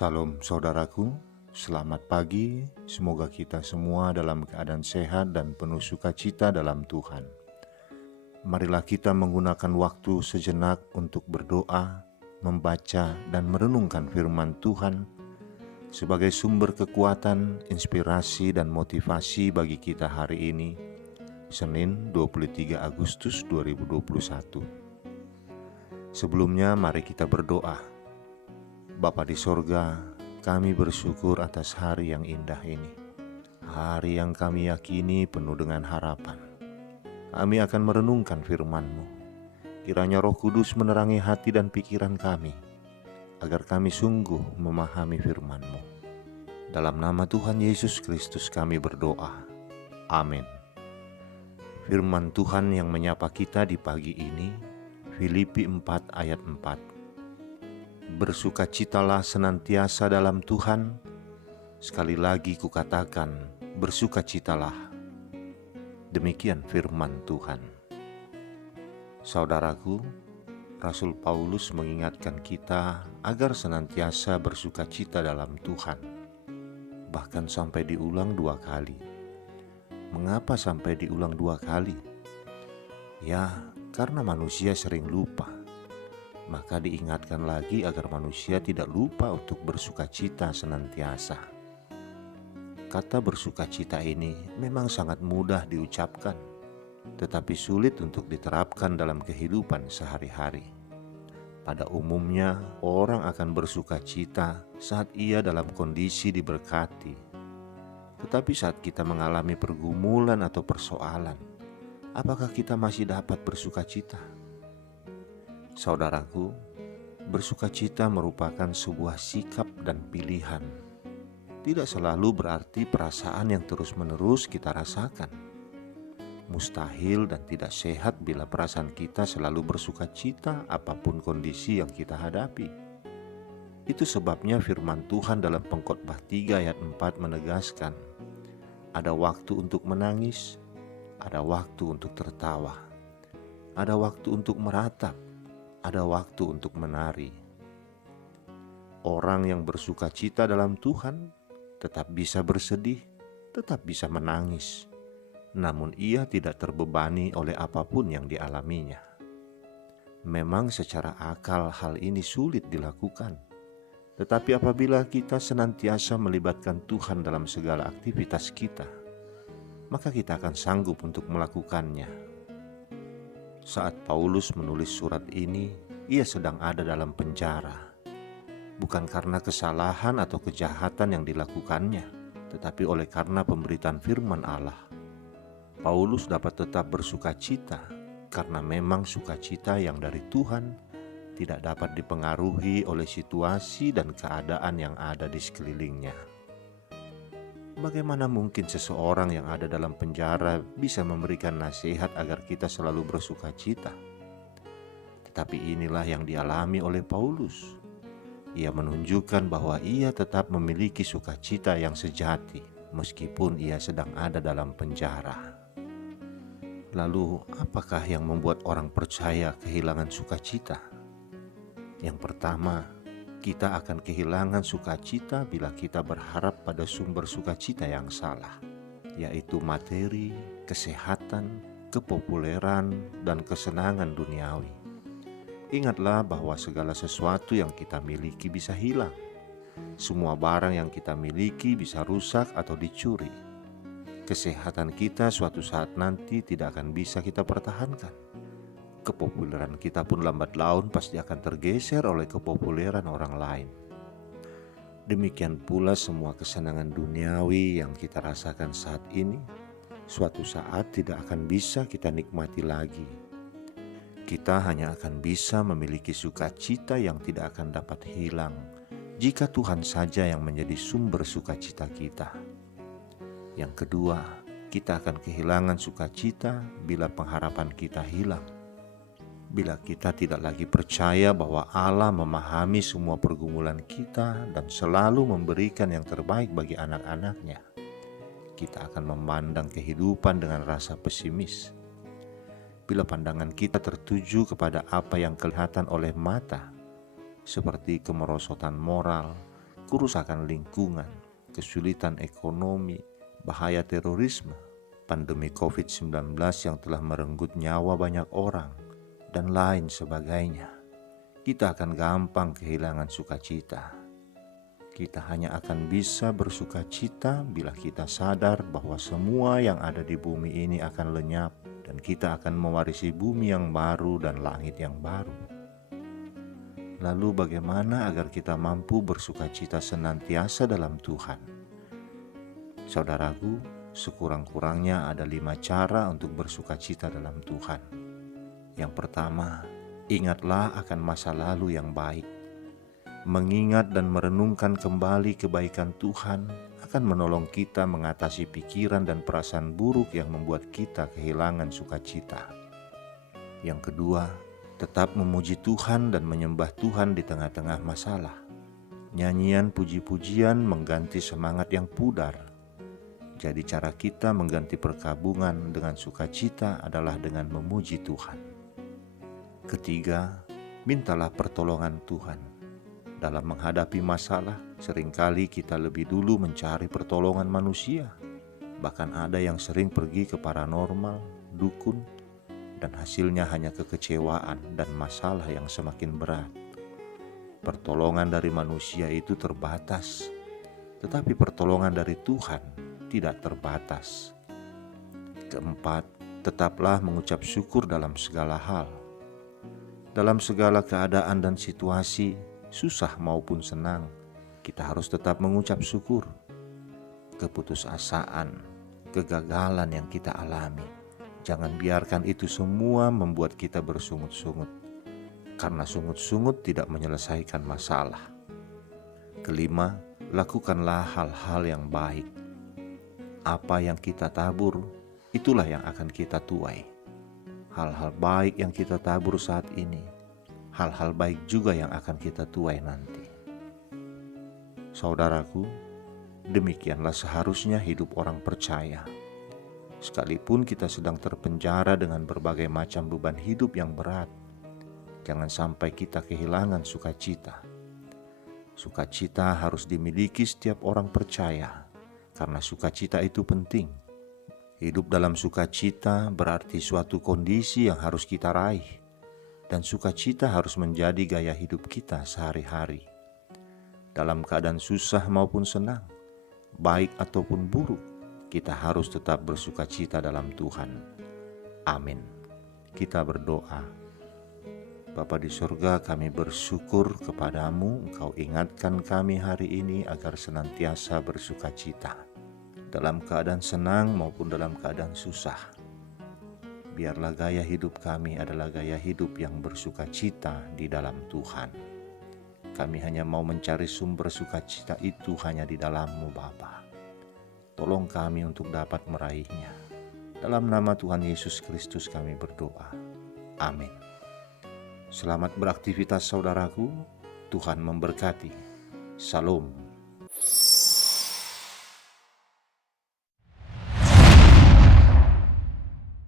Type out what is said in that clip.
Salam saudaraku, selamat pagi. Semoga kita semua dalam keadaan sehat dan penuh sukacita dalam Tuhan. Marilah kita menggunakan waktu sejenak untuk berdoa, membaca dan merenungkan firman Tuhan sebagai sumber kekuatan, inspirasi dan motivasi bagi kita hari ini, Senin 23 Agustus 2021. Sebelumnya mari kita berdoa. Bapa di sorga, kami bersyukur atas hari yang indah ini. Hari yang kami yakini penuh dengan harapan. Kami akan merenungkan firman-Mu. Kiranya Roh Kudus menerangi hati dan pikiran kami, agar kami sungguh memahami firman-Mu. Dalam nama Tuhan Yesus Kristus kami berdoa. Amin. Firman Tuhan yang menyapa kita di pagi ini, Filipi 4 ayat 4. Bersukacitalah senantiasa dalam Tuhan. Sekali lagi kukatakan, bersukacitalah. Demikian firman Tuhan. Saudaraku, Rasul Paulus mengingatkan kita agar senantiasa bersukacita dalam Tuhan. Bahkan sampai diulang 2 kali. Mengapa sampai diulang 2 kali? Ya, karena manusia sering lupa. Maka diingatkan lagi agar manusia tidak lupa untuk bersukacita senantiasa. Kata bersukacita ini memang sangat mudah diucapkan, tetapi sulit untuk diterapkan dalam kehidupan sehari-hari. Pada umumnya, orang akan bersukacita saat ia dalam kondisi diberkati. Tetapi saat kita mengalami pergumulan atau persoalan, apakah kita masih dapat bersukacita? Saudaraku, bersukacita merupakan sebuah sikap dan pilihan. Tidak selalu berarti perasaan yang terus-menerus kita rasakan. Mustahil dan tidak sehat bila perasaan kita selalu bersukacita apapun kondisi yang kita hadapi. Itu sebabnya firman Tuhan dalam Pengkhotbah 3 ayat 4 menegaskan, ada waktu untuk menangis, ada waktu untuk tertawa, ada waktu untuk meratap, ada waktu untuk menari. Orang yang bersukacita dalam Tuhan tetap bisa bersedih, tetap bisa menangis, namun ia tidak terbebani oleh apapun yang dialaminya. Memang secara akal hal ini sulit dilakukan, tetapi apabila kita senantiasa melibatkan Tuhan dalam segala aktivitas kita, maka kita akan sanggup untuk melakukannya. Saat Paulus menulis surat ini, ia sedang ada dalam penjara. Bukan karena kesalahan atau kejahatan yang dilakukannya, tetapi oleh karena pemberitaan firman Allah. Paulus dapat tetap bersukacita karena memang sukacita yang dari Tuhan tidak dapat dipengaruhi oleh situasi dan keadaan yang ada di sekelilingnya. Bagaimana mungkin seseorang yang ada dalam penjara bisa memberikan nasihat agar kita selalu bersukacita? Tetapi inilah yang dialami oleh Paulus. Ia menunjukkan bahwa ia tetap memiliki sukacita yang sejati meskipun ia sedang ada dalam penjara. Lalu, apakah yang membuat orang percaya kehilangan sukacita? Yang pertama, kita akan kehilangan sukacita bila kita berharap pada sumber sukacita yang salah, yaitu materi, kesehatan, kepopuleran, dan kesenangan duniawi. Ingatlah bahwa segala sesuatu yang kita miliki bisa hilang. Semua barang yang kita miliki bisa rusak atau dicuri. Kesehatan kita suatu saat nanti tidak akan bisa kita pertahankan. Kepopuleran kita pun lambat laun pasti akan tergeser oleh kepopuleran orang lain. Demikian pula semua kesenangan duniawi yang kita rasakan saat ini, suatu saat tidak akan bisa kita nikmati lagi. Kita hanya akan bisa memiliki sukacita yang tidak akan dapat hilang jika Tuhan saja yang menjadi sumber sukacita kita. Yang kedua, kita akan kehilangan sukacita bila pengharapan kita hilang. Bila kita tidak lagi percaya bahwa Allah memahami semua pergumulan kita dan selalu memberikan yang terbaik bagi anak-anaknya, kita akan memandang kehidupan dengan rasa pesimis. Bila pandangan kita tertuju kepada apa yang kelihatan oleh mata, seperti kemerosotan moral, kerusakan lingkungan, kesulitan ekonomi, bahaya terorisme, pandemi COVID-19 yang telah merenggut nyawa banyak orang, dan lain sebagainya, kita akan gampang kehilangan sukacita. Kita hanya akan bisa bersukacita bila kita sadar bahwa semua yang ada di bumi ini akan lenyap dan kita akan mewarisi bumi yang baru dan langit yang baru. Lalu bagaimana agar kita mampu bersukacita senantiasa dalam Tuhan? Saudaraku, sekurang-kurangnya ada 5 cara untuk bersukacita dalam Tuhan. Yang pertama, ingatlah akan masa lalu yang baik. Mengingat dan merenungkan kembali kebaikan Tuhan akan menolong kita mengatasi pikiran dan perasaan buruk yang membuat kita kehilangan sukacita. Yang kedua, tetap memuji Tuhan dan menyembah Tuhan di tengah-tengah masalah. Nyanyian puji-pujian mengganti semangat yang pudar. Jadi cara kita mengganti perkabungan dengan sukacita adalah dengan memuji Tuhan. Ketiga, mintalah pertolongan Tuhan. Dalam menghadapi masalah, seringkali kita lebih dulu mencari pertolongan manusia. Bahkan ada yang sering pergi ke paranormal, dukun, dan hasilnya hanya kekecewaan dan masalah yang semakin berat. Pertolongan dari manusia itu terbatas, tetapi pertolongan dari Tuhan tidak terbatas. Keempat, tetaplah mengucap syukur dalam segala hal. Dalam segala keadaan dan situasi, susah maupun senang, kita harus tetap mengucap syukur. Keputusasaan, kegagalan yang kita alami, jangan biarkan itu semua membuat kita bersungut-sungut, karena sungut-sungut tidak menyelesaikan masalah. Kelima, lakukanlah hal-hal yang baik. Apa yang kita tabur, itulah yang akan kita tuai. Hal-hal baik yang kita tabur saat ini, hal-hal baik juga yang akan kita tuai nanti. Saudaraku, demikianlah seharusnya hidup orang percaya. Sekalipun kita sedang terpenjara dengan berbagai macam beban hidup yang berat, jangan sampai kita kehilangan sukacita. Sukacita harus dimiliki setiap orang percaya, karena sukacita itu penting. Hidup dalam sukacita berarti suatu kondisi yang harus kita raih. Dan sukacita harus menjadi gaya hidup kita sehari-hari. Dalam keadaan susah maupun senang, baik ataupun buruk, kita harus tetap bersukacita dalam Tuhan. Amin. Kita berdoa. Bapa di surga, kami bersyukur kepadamu, Engkau ingatkan kami hari ini agar senantiasa bersukacita. Dalam keadaan senang maupun dalam keadaan susah. Biarlah gaya hidup kami adalah gaya hidup yang bersukacita di dalam Tuhan. Kami hanya mau mencari sumber sukacita itu hanya di dalam-Mu Bapa. Tolong kami untuk dapat meraihnya. Dalam nama Tuhan Yesus Kristus kami berdoa. Amin. Selamat beraktivitas saudaraku. Tuhan memberkati. Shalom.